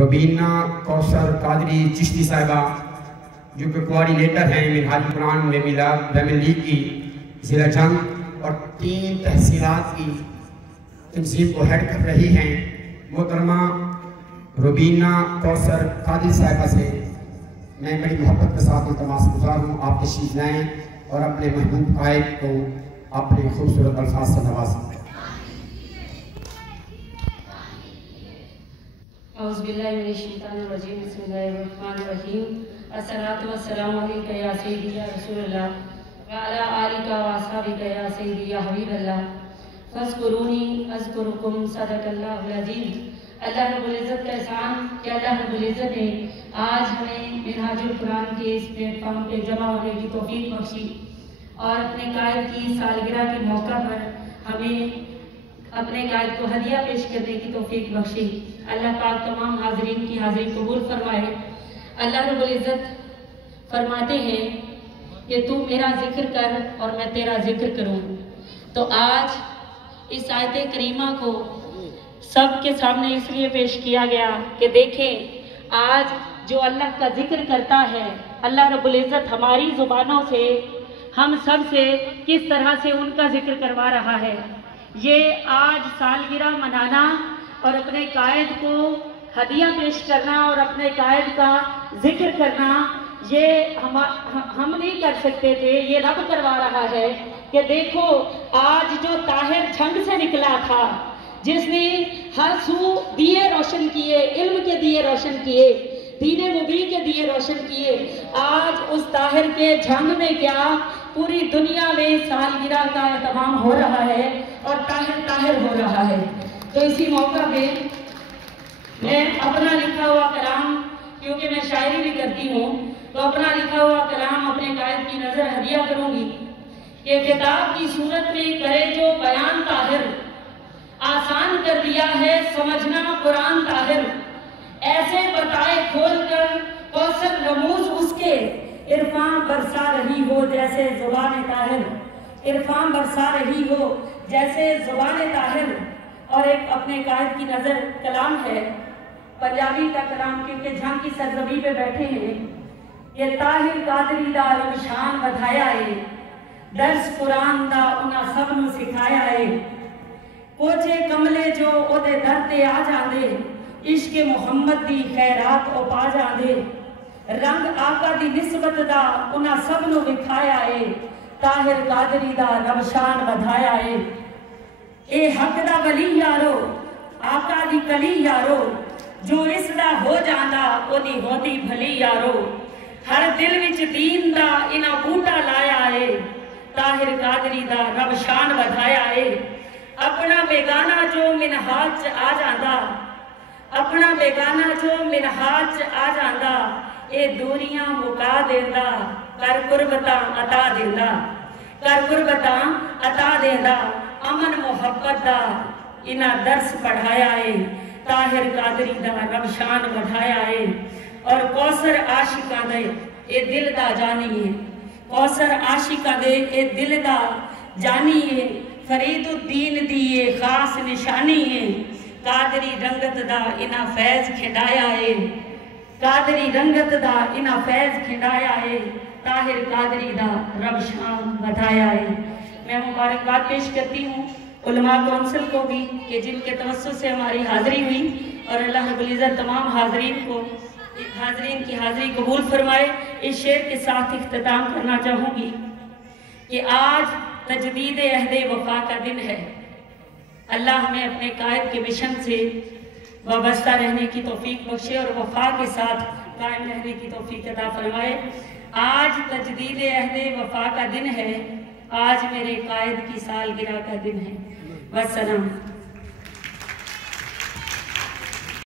روبینہ کوثر قادری چشتی صاحبہ جو کہ کوآرڈینیٹر ہیں منہاج القرآن میں میلاد لیگ کی ضلع جنگ اور 3 تحصیلات کی تنظیم کو ہیڈ کر رہی ہیں، محترمہ روبینہ کوثر قادری صاحبہ سے میں بڑی محبت کے ساتھ التماس گزار ہوں آپ تشریف لائیں اور اپنے محبوب قائد کو اپنے خوبصورت الفاظ سے نوازیں۔ اعوذ باللہ من الشیطان الرجیم، بسم اللہ الرحمن الرحیم۔ الصلاۃ والسلام علیکہ یا سیدی یا رسول اللہ وعلی آلکہ واصحابکہ یا سیدی یا حبیب اللہ فاذکرونی اذکرکم، صدق اللہ العظیم۔ اللہ رب العزت کا احسان کہ اللہ رب العزت نے آج ہمیں منہاج القرآن کے اس پلیٹ فارم پہ جمع ہونے کی توفیق بخشی اور اپنے قائد کی سالگرہ کے موقع پر ہمیں اپنے قائد کو ہدیہ پیش کرنے کی توفیق بخشی۔ اللہ پاک تمام حاضرین کی حاضری قبول فرمائے۔ اللہ رب العزت فرماتے ہیں کہ تو میرا ذکر کر اور میں تیرا ذکر کروں۔ تو آج اس آیت کریمہ کو سب کے سامنے اس لیے پیش کیا گیا کہ دیکھیں آج جو اللہ کا ذکر کرتا ہے، اللہ رب العزت ہماری زبانوں سے ہم سب سے کس طرح سے ان کا ذکر کروا رہا ہے۔ یہ آج سالگرہ منانا اور اپنے قائد کو ہدیہ پیش کرنا اور اپنے قائد کا ذکر کرنا، یہ ہم نہیں کر سکتے تھے، یہ رب کروا رہا ہے کہ دیکھو آج جو طاہر جھنگ سے نکلا تھا، جس نے ہر سو دیے روشن کیے، علم کے دیے روشن کیے، دین مبین کے دیے روشن کیے، آج اس طاہر کے جھنگ میں کیا پوری دنیا میں سالگرہ کا اہتمام ہو رہا ہے اور طاہر ہو رہا ہے۔ تو اسی موقع پہ میں اپنا لکھا ہوا کلام، کیونکہ میں شاعری بھی کرتی ہوں، تو اپنا لکھا ہوا کلام اپنے قائد کی نظر ہدیہ کروں گی کہ کتاب کی صورت میں کرے جو بیان طاہر، آسان کر دیا ہے سمجھنا قرآن طاہر، ایسے بتائے کھول کر کوثر رموز اس کے، عرفان برسا رہی ہو جیسے زبان طاہر، عرفان برسا رہی ہو جیسے زبان طاہر۔ اور ایک اپنے قائد کی نظر کلام ہے، پنجابی کا کلام، کیونکہ جھنگ کی سرزمین پہ بیٹھے ہیں۔ یہ طاہر قادری دا رب شان ودھایا ہے، درس قرآن دا انہاں سب نو سکھایا ہے، کوچے کملے جو او دے در تے آ جاندے، عشق محمد دی خیرات او پا جاندے، رنگ آقا دی نسبت دا انہاں سب نو وکھایا ہے، طاہر قادری دا رب شان ودھایا ہے۔ اے حق دا ولی یارو، آقا دی کلی یارو، جو اس دا ہو جاندا او دی ہوندی بھلی یارو، ہر دل وچ دین دا انہاں بوٹا لایا ہے، طاہر قادری دا رب شان ودھایا ہے۔ اپنا بیگانہ جو منہاج آ جاندا، اپنا بیگانہ جو منہاج آ جاندا، اے دوریاں مکا دیندا، کر قربتاں عطا دیندا، کر قربتاں عطا دیندا، امن محبت دا انہاں درس پڑھایا ہے، طاہر قادری دا رب شان ودھایا ہے۔ اور کوثر عاشقاں دے اے دل دا جانی ہے، کوثر عاشقاں دے اے دل دا جانی ہے، فرید الدین دی یہ خاص نشانی ہے، قادری رنگت دا انہاں فیض کھنڈایا ہے، قادری رنگت دا انہاں فیض کھنڈایا ہے، طاہر قادری دا رب شان ودھایا ہے۔ میں مبارکباد پیش کرتی ہوں علماء کونسل کو بھی کہ جن کے توسط سے ہماری حاضری ہوئی، اور اللہ رب العزت تمام حاضرین کی حاضری قبول فرمائے۔ اس شعر کے ساتھ اختتام کرنا چاہوں گی کہ آج تجدید عہد وفا کا دن ہے۔ اللہ ہمیں اپنے قائد کے مشن سے وابستہ رہنے کی توفیق بخشے اور وفا کے ساتھ قائم رہنے کی توفیق عطا فرمائے۔ آج تجدید عہد وفا کا دن ہے، آج میرے قائد کی سالگرہ کا دن ہے۔ والسلام۔